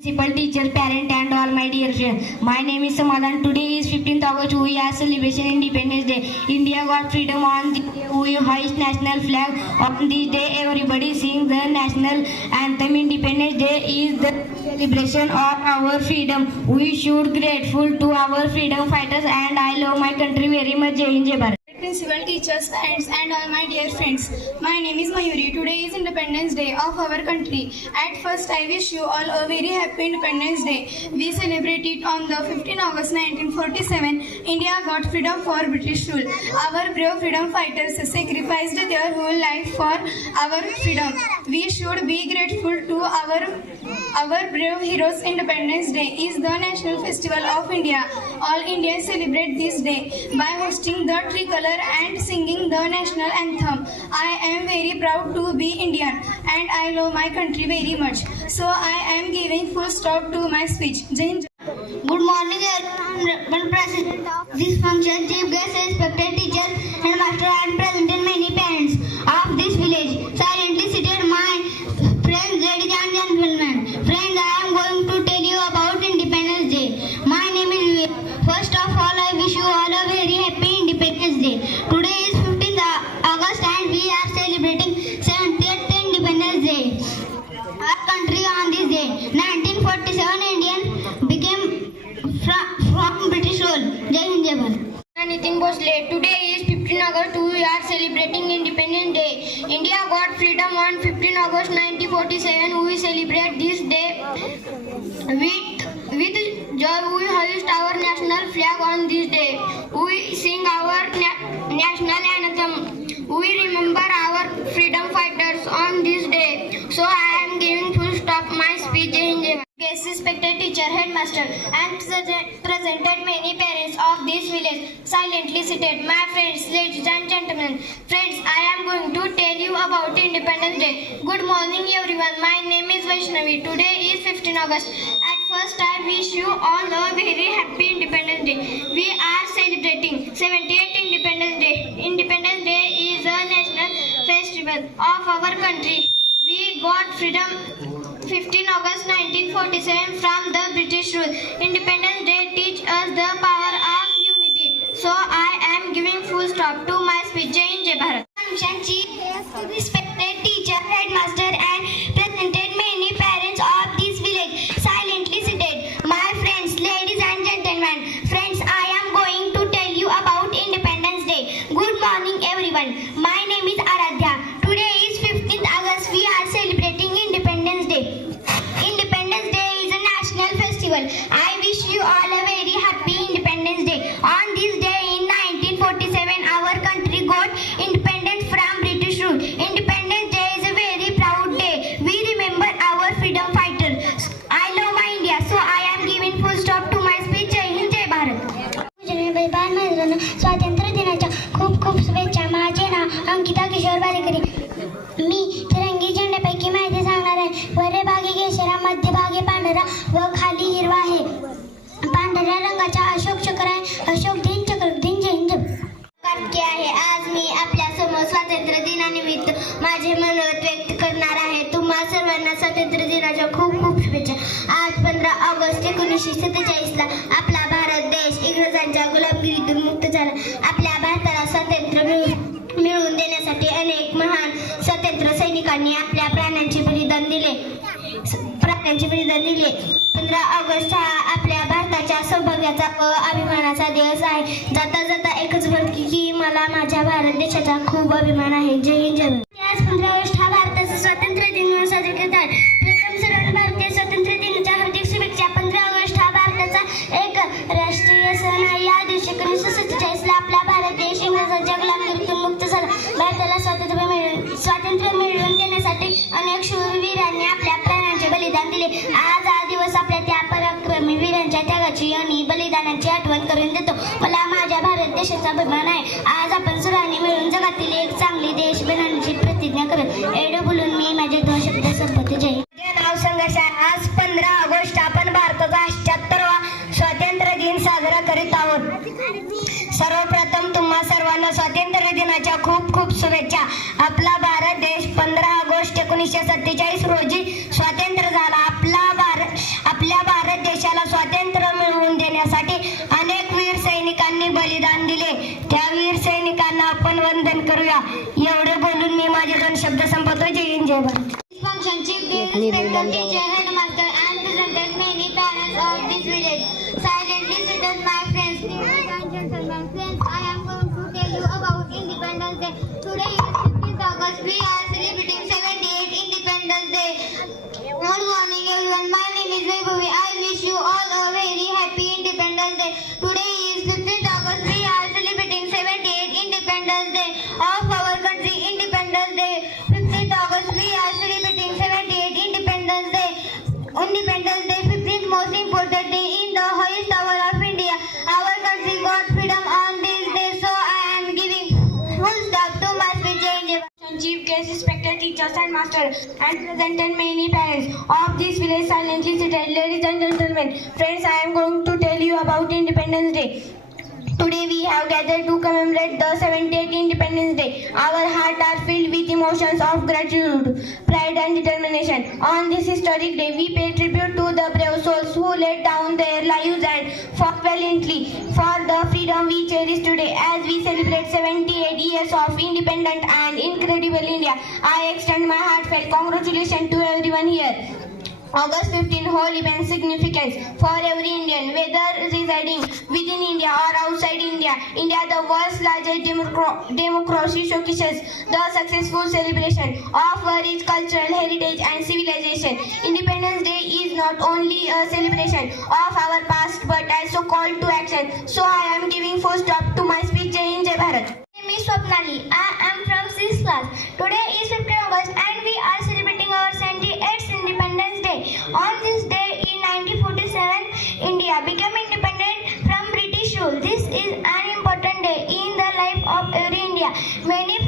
Principal, teacher, parent, and all my dear friends. My name is Samadhan. Today is 15th August. We are celebrating Independence Day. India got freedom on the day we hoist national flag. On this day, everybody sings the national anthem. Independence Day is the celebration of our freedom. We should grateful to our freedom fighters, and I love my country very much. Jai Hind. Principal, teachers, parents, and all my dear friends. My name is Mayuri. Today is Independence Day of our country. At first, I wish you all a very happy Independence Day. We celebrate it on the 15 August 1947. India got freedom for British rule. Our brave freedom fighters sacrificed their whole life for our freedom. We should be grateful to our our brave heroes. Independence Day is the national festival of India. All Indians celebrate this day by hosting the tricolor and singing the national anthem. I am very proud to be Indian and I love my country very much. So I am giving full stop to my speech. Jai Good morning, uh, everyone present of this function, chief guests, respected teachers, and master and present Nitin Bhosle. Today is 15 August. We are celebrating Independence Day. India got freedom on 15 August 1947. We celebrate this day with with joy. We hoist our national flag on this day. We sing our na- national anthem. We remember our freedom fighters on this day. So I am giving full stop my speech. Jai Guest respected teacher, headmaster, and present- presented many parents of this village. Silently seated, my friends, ladies and gentlemen. Friends, I am going to tell you about Independence Day. Good morning, everyone. My name is Vaishnavi. Today is 15 August. At first, I wish you all a very happy Independence Day. We are celebrating 78th Independence Day. Independence Day is a national festival of our country. We got freedom 15 August 1947 from the British rule. Independence Day एकोणीसशे सत्तेचाळीसला आपला भारत देश इंग्रजांच्या गुलामगिरीतून मुक्त झाला. आपल्या भारताला स्वातंत्र्य मिळवून देण्यासाठी अनेक महान स्वातंत्र्य सैनिकांनी आपल्या प्राण्यांचे बलिदान दिले. प्राण्यांचे बलिदान दिले. पंधरा ऑगस्ट हा आपल्या भारताच्या सौभाग्याचा व अभिमानाचा दिवस आहे. जाता जाता एकच म्हणते की मला माझ्या भारत देशाचा खूप अभिमान आहे. जय हिंद जय आज पंधरा ऑगस्ट हा भारताचा स्वातंत्र्य दिन म्हणून साजरा करतात. देशाचा अभिमान आहे. आज आपण सर्वांनी मिळून जगातील एक चांगली देश बनवण्याची प्रतिज्ञा करत एवढं बोलून मी माझे दोन शब्द संपत जय नाव संघर्ष आज पंधरा ऑगस्ट आपण भारताचा अठ्याहत्तरवा स्वातंत्र्य दिन साजरा करीत आहोत. सर्वप्रथम तुम्हा सर्वांना स्वातंत्र्य दिनाच्या खूप खूप शुभेच्छा. आपला भारत देश पंधरा ऑगस्ट एकोणीसशे सत्तेचाळीस रोजी स्वा वंदन करूया एवढे बोलून मी माझे दोन शब्द संपवतो जय हिंद जय Bharat functionship being respected teacher headmaster and presented many parents of this village silently seated my friends my friends i am going to tell you about independence day today is 15th august we are celebrating 78 independence day good morning everyone my name is Vaibhavi. i wish you all a very happy independence day today Independence Day of our country. Independence Day. 15th August. We are celebrating 78 Independence Day. Independence Day, 15th most important day in the highest hour of India. Our country got freedom on this day, so I am giving full stop to my speech. Chief guest, respected teachers and masters, and presented many parents of this village silently seated. Ladies and gentlemen, friends, I am going to tell you about Independence Day. Today we have gathered to commemorate the 78th Independence Day. Our hearts are filled with emotions of gratitude, pride and determination. On this historic day, we pay tribute to the brave souls who laid down their lives and fought valiantly for the freedom we cherish today. As we celebrate 78 years of independent and incredible India, I extend my heartfelt congratulations to everyone here. August 15 hold immense significance for every Indian, whether residing within India or outside India. India, the world's largest democracy, showcases the successful celebration of our rich cultural heritage and civilization. Independence Day is not only a celebration of our past but also call to action. So I am giving full stop to my speech. Jai Hind, name is Swapnali. I am from 6th class. Today is 15 August and we are On this day in 1947, India became independent from British rule. This is an important day in the life of every India. Many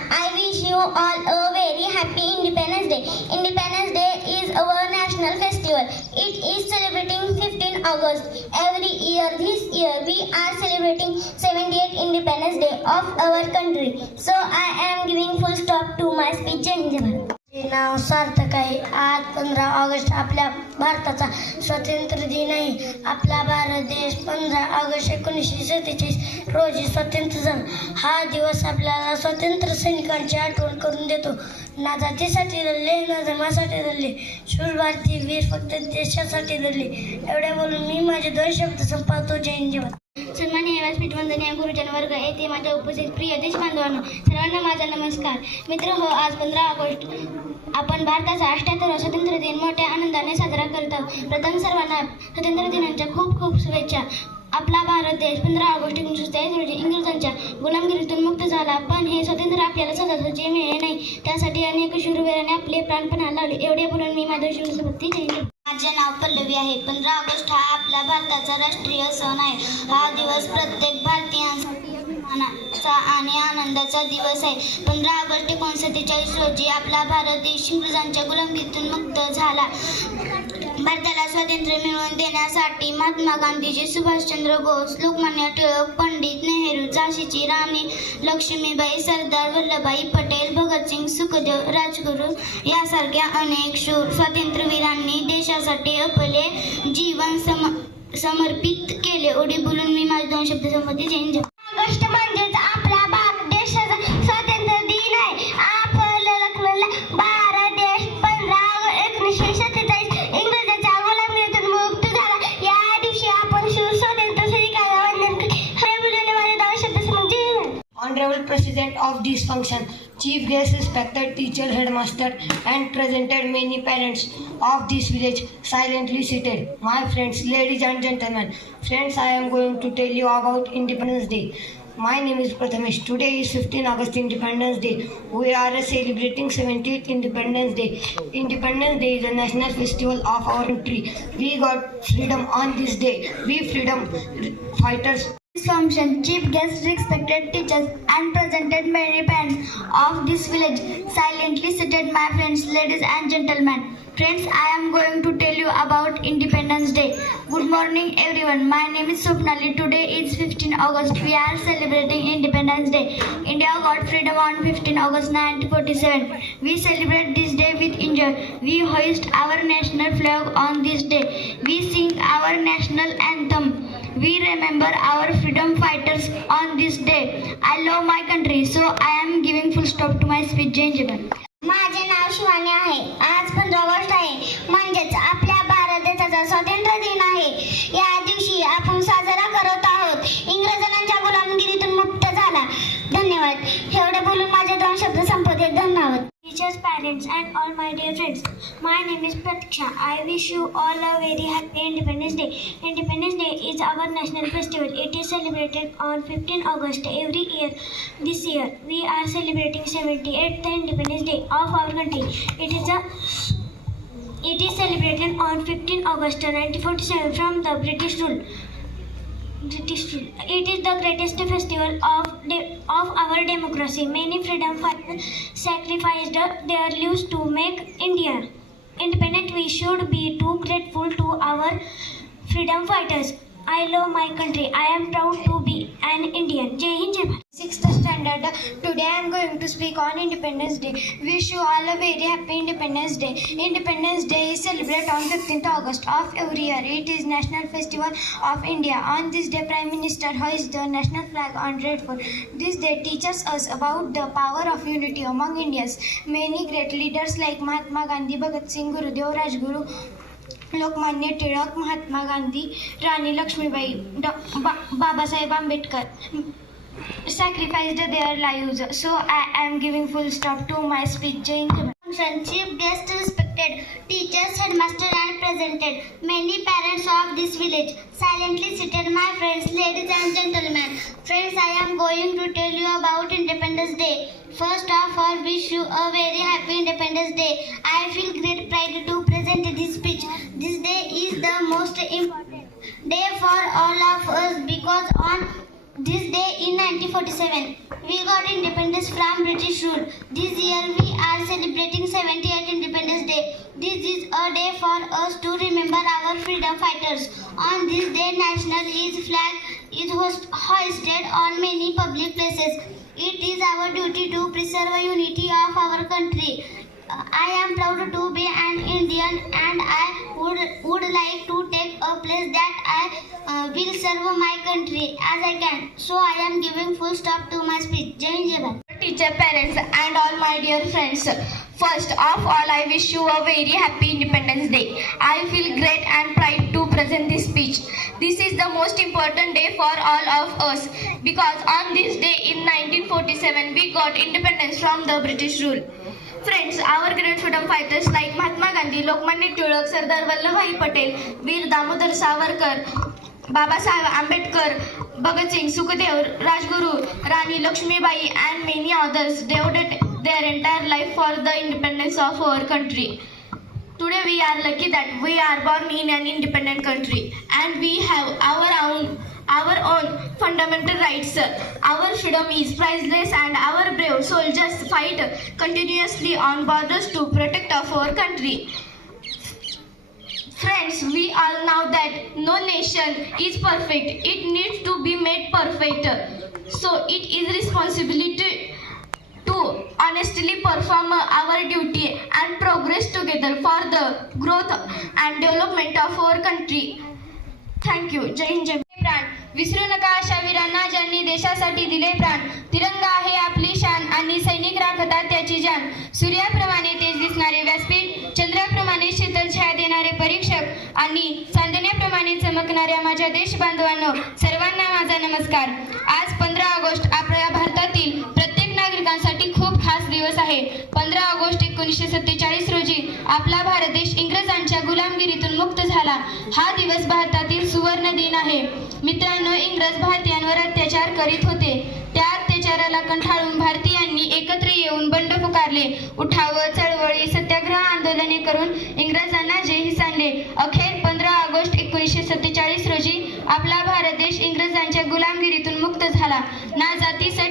I wish you all a very happy Independence Day. Independence Day is our national festival. It is celebrating 15 August. Every year, this year, we are celebrating 78th Independence Day of our country. So I am giving full stop to my speech. Jai Hind, Jai Bharat. माझे नाव सार्थक आहे आज पंधरा August आपल्या भारताचा स्वातंत्र्य दिन आहे. आपला भारत देश पंधरा ऑगस्ट एकोणीसशे सत्तेचाळीस रोजी स्वतंत्र झाला. हा दिवस आपल्याला स्वातंत्र्य सैनिकांची आठवण करून देतो. ना जातीसाठी लढले ना धर्मासाठी लढले. शूर भारतीय वीर फक्त देशासाठी लढले. एवढ्या बोलून मी माझे दोन शब्द संपवतो. जय हिंद जय भारत. सन्माननीय व्यासपीठ वंदनीय गुरुजन वर्ग येथे माझ्या उपस्थित प्रिय देशबांधवांनो सर्वांना माझा नमस्कार. मित्र हो आज पंधरा ऑगस्ट. आपण भारताचा अठ्ठ्याहत्तर स्वातंत्र्य दिन मोठ्या आनंदाने साजरा करत प्रथम सर्वांना स्वातंत्र्य दिनाच्या खूप खूप शुभेच्छा. आपला भारत देश पंधरा ऑगस्ट एकोणीसशे सत्तावीस रोजी इंग्रजांच्या गुलामगिरीतून मुक्त झाला. पण हे स्वातंत्र्य आपल्याला सहजासहजी मिळले नाही. त्यासाठी अनेक शूरवीरांनी आपले प्राणपणा लावले एवढे बोलून मी माझ्या शिवसोबत जय माझे नाव पल्लवी आहे. पंधरा ऑगस्ट हा आपल्या भारताचा राष्ट्रीय सण आहे. हा दिवस प्रत्येक भारतीयांसाठी अभिमानाचा आणि आनंदाचा दिवस आहे. पंधरा ऑगस्ट एकोणीसशे सत्तेचाळीस रोजी आपला भारत देश इंग्रजांच्या गुलामगिरीतून मुक्त झाला. भारताला स्वातंत्र्य मिळवून देण्यासाठी महात्मा गांधीजी सुभाषचंद्र बोस लोकमान्य टिळक पंडित नेहरू झाशीची राणी लक्ष्मीबाई सरदार वल्लभभाई पटेल भगतसिंग सुखदेव राजगुरू यासारख्या अनेक शूर स्वातंत्र्यवीरांनी देशासाठी आपले जीवन सम समर्पित केले. ओढी बोलून मी माझे दोन शब्द संमती President of this function, Chief Guest, respected teacher, headmaster, and presented many parents of this village silently seated. My friends, ladies and gentlemen, friends, I am going to tell you about Independence Day. My name is Prathamesh. Today is 15 August Independence Day. We are celebrating 70th Independence Day. Independence Day is a national festival of our country. We got freedom on this day. We freedom fighters This function, chief guests, respected teachers, and presented many parents of this village. Silently seated, my friends, ladies and gentlemen. Friends, I am going to tell you about Independence Day. Good morning, everyone. My name is Swapnali. Today is 15 August. We are celebrating Independence Day. India got freedom on 15 August 1947. We celebrate this day with enjoy. We hoist our national flag on this day. We sing our national anthem. We remember our freedom fighters on this day. I love my country, so I am giving full stop to my speech. Jai Jawan. माझे नाव शिवानी आहे and all my dear friends. My name is Pratiksha. I wish you all a very happy Independence Day. Independence Day is our national festival. It is celebrated on 15 August every year. This year, we are celebrating 78th Independence Day of our country. It is a it is celebrated on 15 August 1947 from the British rule. It is the greatest festival of of our democracy. Many freedom fighters sacrificed their lives to make India independent. We should be too grateful to our freedom fighters. I love my country. I am proud to be an Indian. Jai Hind, Jai Bharat. Sixth standard. Today I am going to speak on Independence Day. Wish you all a very happy Independence Day. Independence Day is celebrated on 15th August of every year. It is National Festival of India. On this day, Prime Minister hoists the national flag on Red Fort. This day teaches us about the power of unity among Indians. Many great leaders like Mahatma Gandhi, Bhagat Singh, Gurudev Rajguru, Lokmanya Tilak Mahatma Gandhi Rani Lakshmibai बा, Babasaheb Ambedkar. Sacrificed their live so I am giving full stop to my speech Jain chief guest respected teachers headmaster and presented many parents of this village silently seated my friends ladies and gentleman friends I am going to tell you about Independence Day First of all, wish you a very happy Independence Day. I feel great pride to present this speech. This day is the most important day for all of us because on this day in 1947, we got independence from British rule. This year we are celebrating 78th Independence Day. This is a day for us to remember our freedom fighters. On this day, national is flag is hoisted on many public places. It is our duty to preserve the unity of our country. I am proud to be an Indian and I would, would like to take a place that I uh, will serve my country as I can. So I am giving full stop to my speech. Jai Jai Teacher, parents, and all my dear friends. First of all, I wish you a very happy Independence Day. I feel great and proud to present this speech. This is the most important day for all of us because on this day in 1947 we got independence from the British rule. Friends, our great freedom fighters like Mahatma Gandhi, Lokmanya Tilak, Sardar Vallabhai Patel, Veer Damodar Savarkar, Babasaheb Ambedkar, Bhagat Singh, Sukhdev, Rajguru, Rani Lakshmi Bai, and many others devoted their entire life for the independence of our country. Today we are lucky that we are born in an independent country and we have our own our own fundamental rights. Our freedom is priceless and our brave soldiers fight continuously on borders to protect our country. Friends, we all know that no nation is perfect. It needs to be made perfect. So it is responsibility to honestly perform our duty and progress together for the growth and development of our country. Thank you जय हिंद जय प्राण. विसरू नका अशा वीरांना ज्यांनी देशासाठी दिले प्राण. तिरंगा आहे आपली शान आणि सैनिक राखतात त्याची जान. सूर्याप्रमाणे तेज दिसणारे व्यासपीठ चंद्राप्रमाणे शीतल छाया देणारे परीक्षक आणि चांदण्याप्रमाणे चमकणाऱ्या माझ्या देश बांधवांनो सर्वांना माझा नमस्कार. आज पंधरा ऑगस्ट आपल्या भारतातील प्रत्येक नागरिकांसाठी दिवस आहे. पंधरा ऑगस्ट एकोणीसशे सत्तेचाळीस रोजी आपला भारत देश इंग्रजांच्या गुलामगिरीतून मुक्त झाला. हा दिवस भारतातील सुवर्ण दिन आहे. मित्रांनो इंग्रज भारतीयांवर अत्याचार करीत होते. त्या अत्याचाराला कंठाळून भारतीयांनी एकत्र येऊन बंड पुकारले. उठाव चळवळी सत्याग्रह आंदोलने करून इंग्रजांना जेही सांडले. अखेर पंधरा ऑगस्ट एकोणीसशे सत्तेचाळीस रोजी आपला भारत देश इंग्रजांच्या गुलामगिरीतून मुक्त झाला. ना जातीसाठी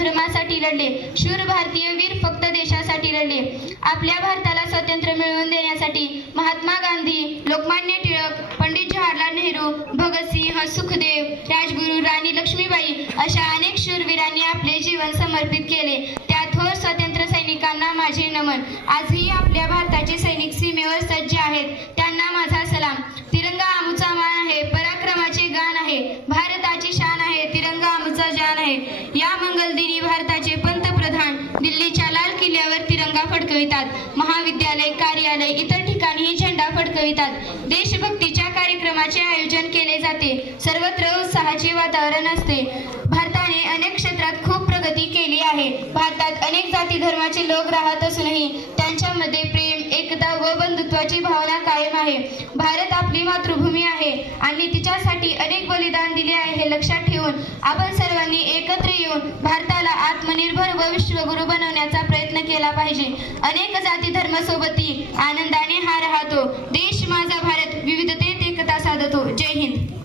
धर्मासाठी लढले. शूर भारतीय वीर फक्त देशासाठी लढले. आपल्या भारताला स्वातंत्र्य मिळवून देण्यासाठी महात्मा गांधी लोकमान्य टिळक पंडित जवाहरलाल नेहरू भगतसिंह सुखदेव राजगुरू राणी लक्ष्मीबाई अशा अनेक शूरवीरांनी आपले जीवन समर्पित केले. त्या थोर स्वातंत्र्य सैनिकांना माझे नमन. आजही आपल्या भारताचे सैनिक सीमेवर सज्ज आहेत. त्यांना माझा सलाम. कार्यालय इतर ठिकाणीही झेंडा फडकवितात. देशभक्तीच्या कार्यक्रमाचे आयोजन केले जाते. सर्वत्र उत्साहाचे वातावरण असते. भारताने अनेक क्षेत्रात खूप आहे. भारतात अनेक जाती धर्माचे लोक राहत असूनही त्यांच्यामध्ये प्रेम एकता व बंधुत्वाची भावना कायम आहे. भारत आपली मातृभूमी आहे आणि तिच्यासाठी अनेक बलिदान दिले आहे हे लक्षात ठेवून आपण सर्वांनी एकत्र येऊन भारताला आत्मनिर्भर व विश्वगुरु बनवण्याचा प्रयत्न केला पाहिजे. अनेक जाती धर्मासोबतही आनंदाने हा राहतो. देश माझा भारत विविधतेत एकता साधतो. जय हिंद.